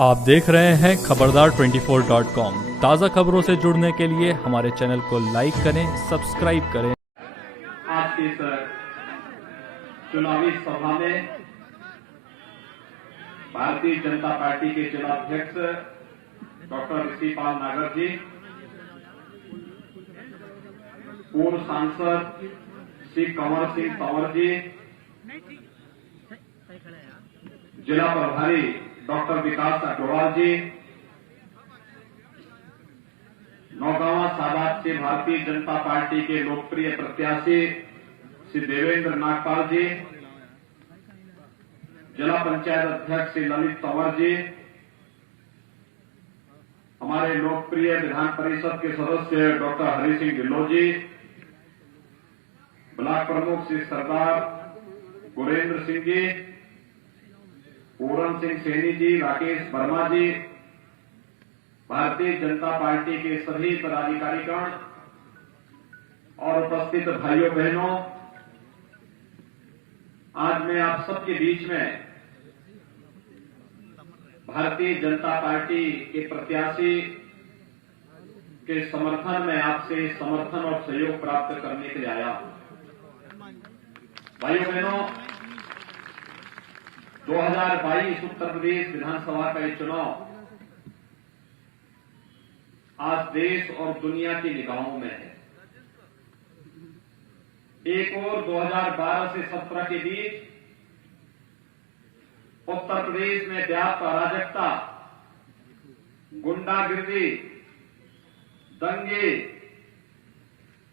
आप देख रहे हैं खबरदार 24.com। ताज़ा खबरों से जुड़ने के लिए हमारे चैनल को लाइक करें, सब्सक्राइब करें। आज की इस चुनावी सभा में भारतीय जनता पार्टी के जिलाध्यक्ष डॉक्टर ऋषिपाल नागर जी, पूर्व सांसद श्री कंवर सिंह तंवर जी, जिला प्रभारी डॉक्टर विकास अग्रवाल जी, नौगांवा सादात से भारतीय जनता पार्टी के लोकप्रिय प्रत्याशी श्री देवेंद्र नागपाल जी, जिला पंचायत अध्यक्ष श्री ललित तंवर जी, हमारे लोकप्रिय विधान परिषद के सदस्य डॉक्टर हरि सिंह ढिल्लों जी, ब्लॉक प्रमुख श्री सरदार गुरेंद्र सिंह जी, पूरन सिंह सैनी जी, राकेश वर्मा जी, भारतीय जनता पार्टी के सभी पदाधिकारीगण और उपस्थित भाइयों बहनों, आज मैं आप सबके बीच में भारतीय जनता पार्टी के प्रत्याशी के समर्थन में आपसे समर्थन और सहयोग प्राप्त करने के लिए आया हूं। भाइयों बहनों, 2022 उत्तर प्रदेश विधानसभा का ये चुनाव आज देश और दुनिया की निगाहों में है। एक और 2012 से 17 के बीच उत्तर प्रदेश में व्याप्त अराजकता, गुंडागिर्दी, दंगे,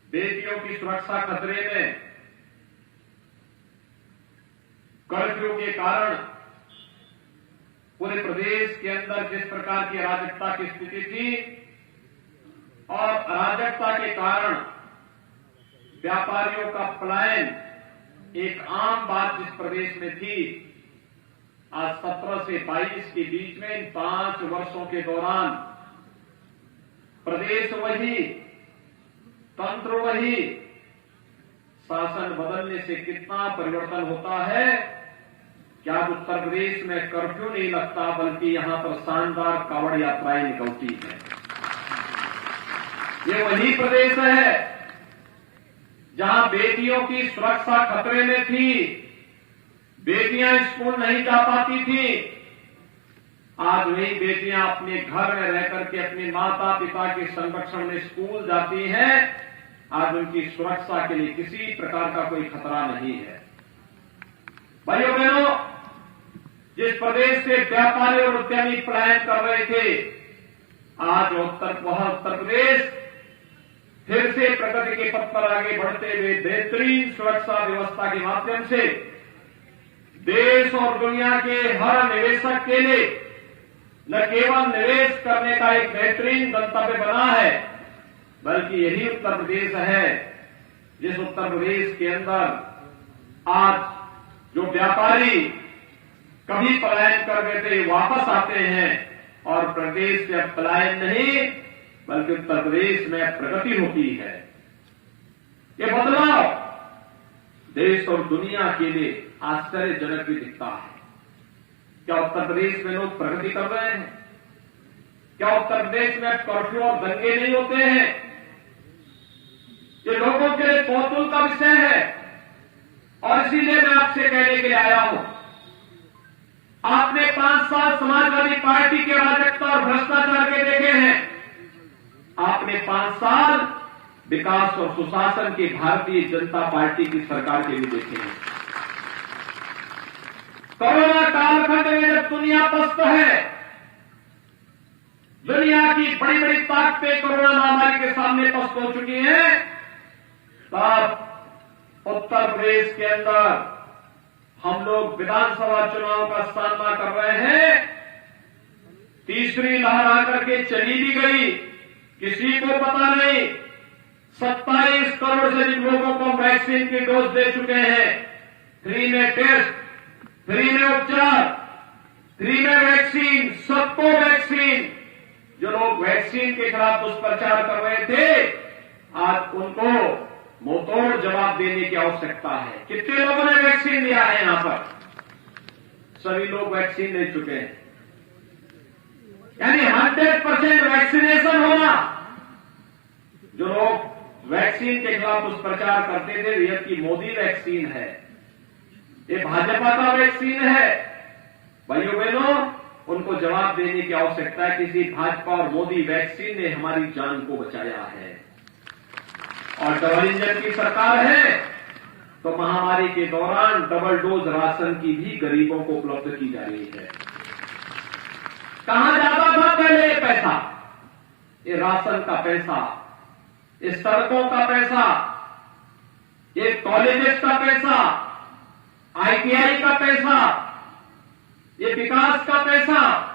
बेटियों की सुरक्षा खतरे में, कर्फ्यू के कारण पूरे प्रदेश के अंदर जिस प्रकार की अराजकता की स्थिति थी और अराजकता के कारण व्यापारियों का पलायन एक आम बात जिस प्रदेश में थी, आज 17 से 22 के बीच में इन 5 वर्षों के दौरान प्रदेश वही, तंत्र वही, शासन बदलने से कितना परिवर्तन होता है। क्या उत्तर प्रदेश में कर्फ्यू नहीं लगता, बल्कि यहां पर शानदार कावड़ यात्राएं निकलती हैं। ये वही प्रदेश है जहां बेटियों की सुरक्षा खतरे में थी, बेटियां स्कूल नहीं जा पाती थी। आज वही बेटियां अपने घर में रहकर के अपने माता पिता के संरक्षण में स्कूल जाती हैं। आज उनकी सुरक्षा के लिए किसी प्रकार का कोई खतरा नहीं है। भाइयों बहनों, जिस प्रदेश से व्यापारी और उद्यमी पलायन कर रहे थे, आज उत्तर प्रदेश फिर से प्रगति के पथ पर आगे बढ़ते हुए बेहतरीन सुरक्षा व्यवस्था के माध्यम से देश और दुनिया के हर निवेशक के लिए न केवल निवेश करने का एक बेहतरीन गंतव्य बना है, बल्कि यही उत्तर प्रदेश है जिस उत्तर प्रदेश के अंदर आज जो व्यापारी कभी पलायन कर गए थे वापस आते हैं और प्रदेश से अब पलायन नहीं बल्कि उत्तर प्रदेश में प्रगति होती है। ये बदलाव देश और दुनिया के लिए आश्चर्यजनक भी दिखता है। क्या उत्तर प्रदेश में लोग प्रगति कर रहे हैं? क्या उत्तर प्रदेश में कर्फ्यू और दंगे नहीं होते हैं? ये लोगों के लिए कौतूहल का विषय है और इसीलिए मैं आपसे कहने के लिए आया हूं। आपने 5 साल समाजवादी पार्टी के अराजकता और भ्रष्टाचार के देखे हैं। आपने 5 साल विकास और सुशासन की भारतीय जनता पार्टी की सरकार के भी देखे हैं। कोरोना कालखंड में जब दुनिया पस्त है, दुनिया की बड़ी बड़ी ताकतें कोरोना महामारी के सामने पस्त हो चुकी हैं, तब उत्तर प्रदेश के अंदर हम लोग विधानसभा चुनाव का सामना कर रहे हैं। तीसरी लहर आकर के चली भी गई, किसी को पता नहीं। 27 करोड़ से अधिक लोगों को वैक्सीन की डोज दे चुके हैं। फ्री में टेस्ट, फ्री में उपचार, फ्री में वैक्सीन, सबको वैक्सीन। जो लोग वैक्सीन के खिलाफ दुष्प्रचार कर रहे थे, आज उनको मुंहतोड़ जवाब देने की आवश्यकता है। कितने लोगों ने वैक्सीन लिया है? यहां पर सभी लोग वैक्सीन ले चुके हैं। यानी 100% वैक्सीनेशन होना। जो लोग वैक्सीन के खिलाफ दुष्प्रचार करते थे, यह की मोदी वैक्सीन है, ये भाजपा का वैक्सीन है। भाइयों बहनों, उनको जवाब देने की आवश्यकता है। किसी भाजपा और मोदी वैक्सीन ने हमारी जान को बचाया है। और डबल इंजन की सरकार है तो महामारी के दौरान डबल डोज राशन की भी गरीबों को उपलब्ध की जा रही है। कहां जाता था पहले ये पैसा? ये राशन का पैसा, ये सड़कों का पैसा, ये कॉलेजेस का पैसा, आईटीआई का पैसा, ये विकास का पैसा।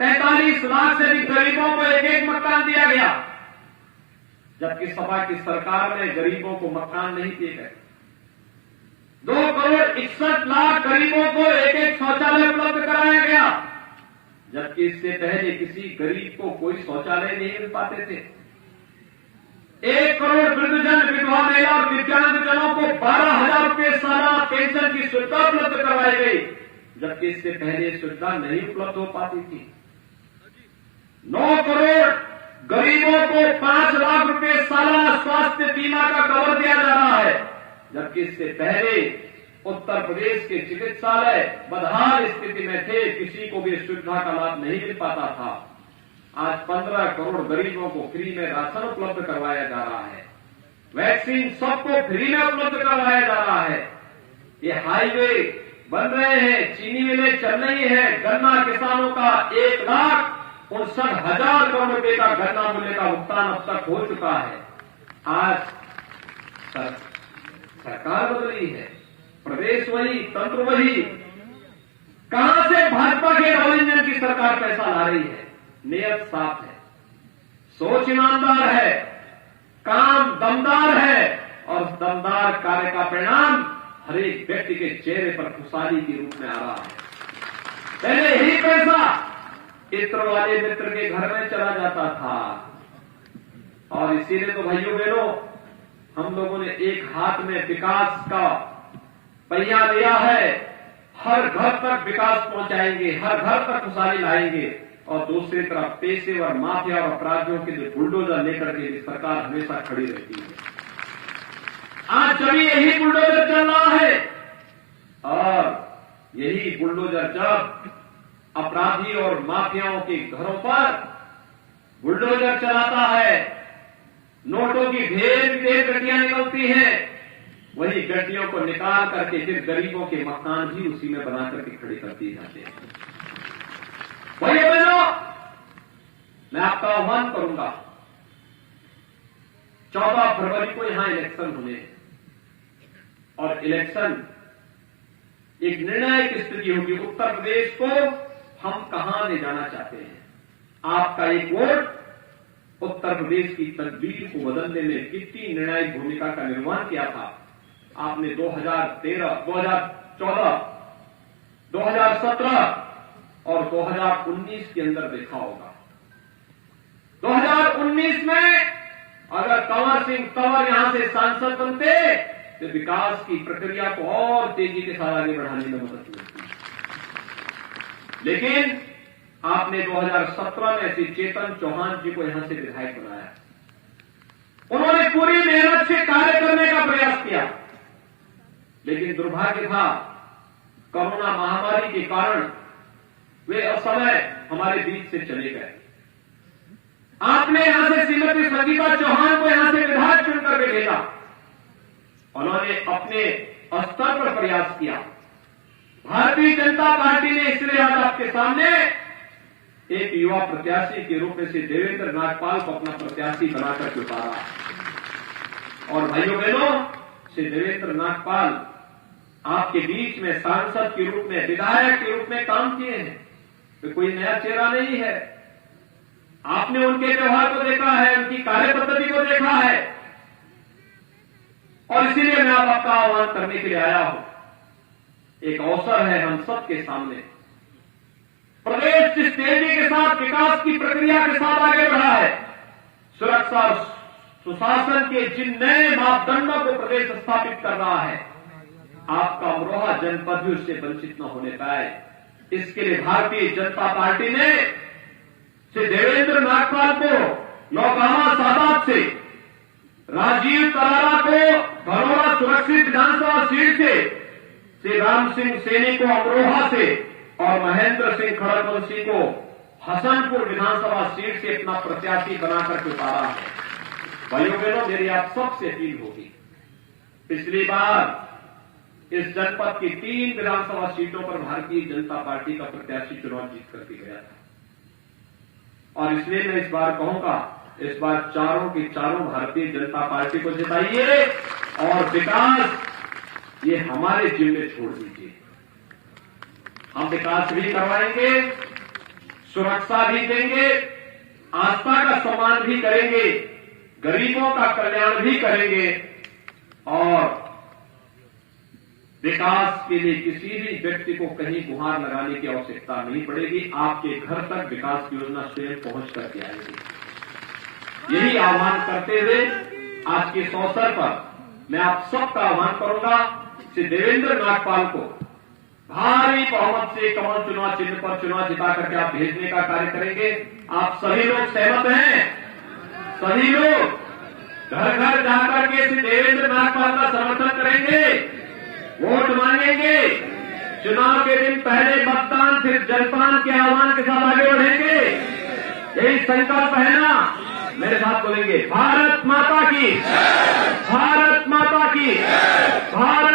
43 लाख से अधिक गरीबों को एक एक मकान दिया गया, जबकि सपा की सरकार में गरीबों को मकान नहीं दिए गए। 2 करोड़ 61 लाख गरीबों को एक एक शौचालय उपलब्ध कराया गया, जबकि इससे पहले किसी गरीब को कोई शौचालय नहीं मिल पाते थे। 1 करोड़ वृद्धजन, विधवा महिला और दिव्यांगजनों को 12,000 रुपये सालाना पेंशन की सुविधा उपलब्ध करवाई गई, जबकि इससे पहले सुविधा नहीं उपलब्ध हो पाती थी। 9 करोड़ गरीबों को 5 लाख रुपए सालाना स्वास्थ्य बीमा का कवर दिया जा रहा है, जबकि इससे पहले उत्तर प्रदेश के चिकित्सालय बदहाल स्थिति में थे, किसी को भी सुविधा का लाभ नहीं मिल पाता था। आज 15 करोड़ गरीबों को फ्री में राशन उपलब्ध करवाया जा रहा है, वैक्सीन सबको फ्री में उपलब्ध करवाया जा रहा है। ये हाईवे बन रहे हैं, चीनी मिलें चल रही है, गन्ना किसानों का 1,59,000 करोड़ रुपए का गन्ना मूल्य का भुगतान अब तक हो चुका है। आज सरकार बदली है, प्रदेश वही, तंत्र वही। कहां से भाजपा के डबल इंजन की सरकार पैसा ला रही है? नियत साफ है, सोच ईमानदार है, काम दमदार है, और दमदार कार्य का परिणाम हर एक व्यक्ति के चेहरे पर खुशहाली के रूप में आ रहा है। पहले ही पैसा इत्र वाले मित्र के घर में चला जाता था, और इसीलिए तो भाइयों बहनों, हम लोगों ने एक हाथ में विकास का पहिया लिया है। हर घर तक विकास पहुंचाएंगे, हर घर तक खुशहाली लाएंगे, और दूसरी तरफ पेशेवर माफिया और अपराधियों के लिए बुलडोजर लेकर के सरकार हमेशा खड़ी रहती है। आज जब यही बुलडोजर चल रहा है, और यही बुलडोजर जब अपराधी और माफियाओं के घरों पर बुलडोजर चलाता है, नोटों की ढेर ढेर गड्डियां निकलती हैं, वही गड्डियों को निकाल करके फिर गरीबों के मकान भी उसी में बना करके खड़े करती जाते हैं। भाइयों बहनों, मैं आपका आह्वान करूंगा, 14 फरवरी को यहां इलेक्शन होने हैं, और इलेक्शन एक निर्णायक स्थिति होगी। उत्तर प्रदेश को हम कहां ले जाना चाहते हैं? आपका एक वोट उत्तर प्रदेश की तकदीर को बदलने में कितनी निर्णायक भूमिका का निर्वहन किया था, आपने 2013, 2014, 2017 और 2019 के अंदर देखा होगा। 2019 में अगर कंवर सिंह तंवर यहां से सांसद बनते तो विकास की प्रक्रिया को और तेजी के साथ आगे बढ़ाने में मदद मिलती। लेकिन आपने 2017 में श्री चेतन चौहान जी को यहां से विधायक बनाया। उन्होंने पूरी मेहनत से कार्य करने का प्रयास किया, लेकिन दुर्भाग्य था, कोरोना महामारी के कारण वे असमय हमारे बीच से चले गए। आपने यहां से श्रीमती संगीता चौहान को यहां से विधायक चुनकर के भेजा। उन्होंने अपने स्तर पर प्रयास किया। भारतीय जनता पार्टी ने इसलिए आज आपके सामने एक युवा प्रत्याशी के रूप में श्री देवेंद्र नागपाल को अपना प्रत्याशी बनाकर उतारा। और भाइयों बहनों, श्री देवेंद्र नागपाल आपके बीच में सांसद के रूप में, विधायक के रूप में काम किए हैं। तो कोई नया चेहरा नहीं है। आपने उनके व्यवहार को देखा है, उनकी कार्य पद्धति को देखा है, और इसीलिए मैं आपका आह्वान करने के लिए आया हूं। एक अवसर है हम सबके सामने। प्रदेश जिस तेजी के साथ विकास की प्रक्रिया के साथ आगे बढ़ा है, सुरक्षा और सुशासन के जिन नए मापदंडों को प्रदेश स्थापित कर रहा है, आपका अमरोहा जनपद भी उससे वंचित न होने पाए। इसके लिए भारतीय जनता पार्टी ने श्री देवेंद्र नागपाल को नौकामा सादात से, राजीव तरारा को धनौरा सुरक्षित विधानसभा सीट से, श्री राम सिंह सैनी को अमरोहा से और महेंद्र सिंह खड़गवंशी को हसनपुर विधानसभा सीट से अपना प्रत्याशी बनाकर के उतारा है। भाइयों बहनों, मेरी आप सबसे अपील होगी, पिछली बार इस जनपद की 3 विधानसभा सीटों पर भारतीय जनता पार्टी का प्रत्याशी चुनाव जीत करके गया था और इसलिए मैं इस बार कहूंगा, इस बार चारों की चारों भारतीय जनता पार्टी को जिताइए और विकास ये हमारे जिम्मे छोड़ दीजिए। हम विकास भी करवाएंगे, सुरक्षा भी देंगे, आस्था का सम्मान भी करेंगे, गरीबों का कल्याण भी करेंगे और विकास के लिए किसी भी व्यक्ति को कहीं गुहार लगाने की आवश्यकता नहीं पड़ेगी। आपके घर तक विकास की योजना स्वयं पहुंच करके आएगी। यही आह्वान करते हुए आज के इस अवसर पर मैं आप सबका आह्वान करूंगा, श्री देवेंद्र नागपाल को भारी बहुमत से कमल चुनाव चिन्ह पर चुनाव जिता करके आप भेजने का कार्य करेंगे। आप सभी लोग सहमत हैं? सभी लोग घर घर जाकर के श्री देवेंद्र नागपाल का समर्थन करेंगे, वोट मांगेंगे, चुनाव के दिन पहले मतदान फिर जलपान के आह्वान के साथ आगे बढ़ेंगे। यही संकल्प है ना? मेरे साथ बोलेंगे, भारत माता की, भारत माता की, भारत